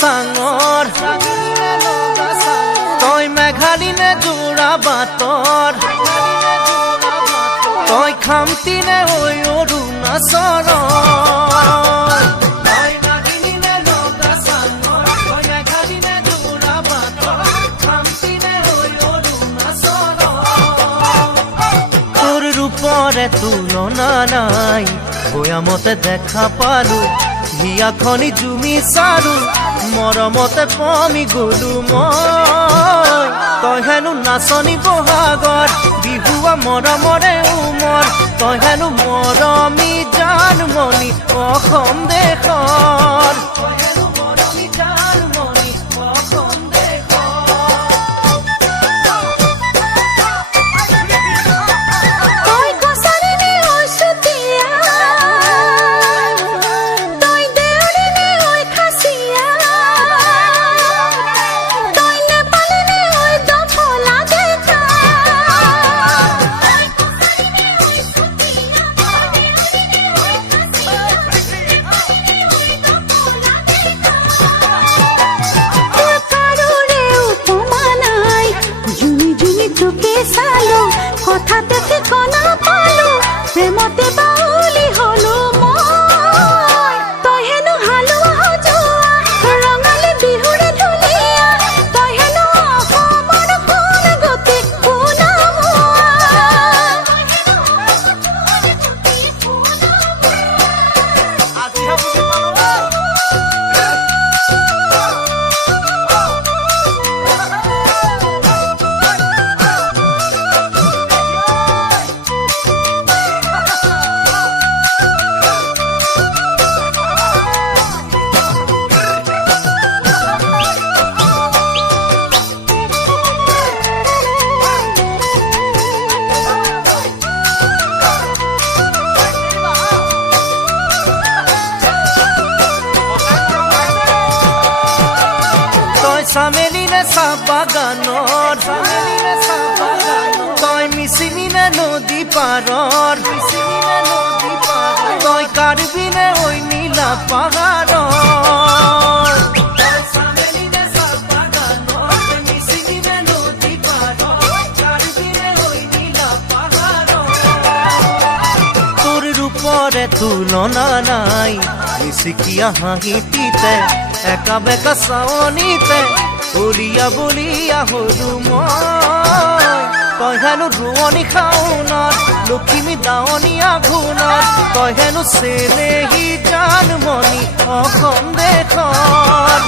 চাঙৰ তই মেঘালী নে যোৰা বাটৰ তই খামতি নে ঐ অৰুণাচলৰ পৰে তুলনা নাই বয়ামতে দেখা পালো হিয়াখনি জুমি চালো মৰমতে পমি গলো মই তই হেনো নাচনি বহাগৰ বিহুৱা মৰমৰে উমৰ তই হেনো মৰমী জানমণি অসম দেশৰ কথাতে ঠিকনা পালো প্ৰেমতে বাউলি হলো মই তই হেনো হালোৱা সজোৱা ৰঙালী বিহুৰে ঢুলীয়া তই হেনো অসমৰ সোণ গতি চামেলি নে চাহ বাগানৰ তই মিচিনি নে নদী পাৰৰ তই কাৰ্বি নে ঐ নীলা পাহাৰৰ তোৰ ৰূপৰে তুলনা নাই মিচিকিয়া হাঁহিটিতে একা বেকা চাৱনিতে উলিয়া বলিয়া হলো মই তই হেনো ৰোৱনী খাওনত লখিমী দাৱনী আঘোণত তই হেনো চেনেহী জানমণি অসম দেশৰ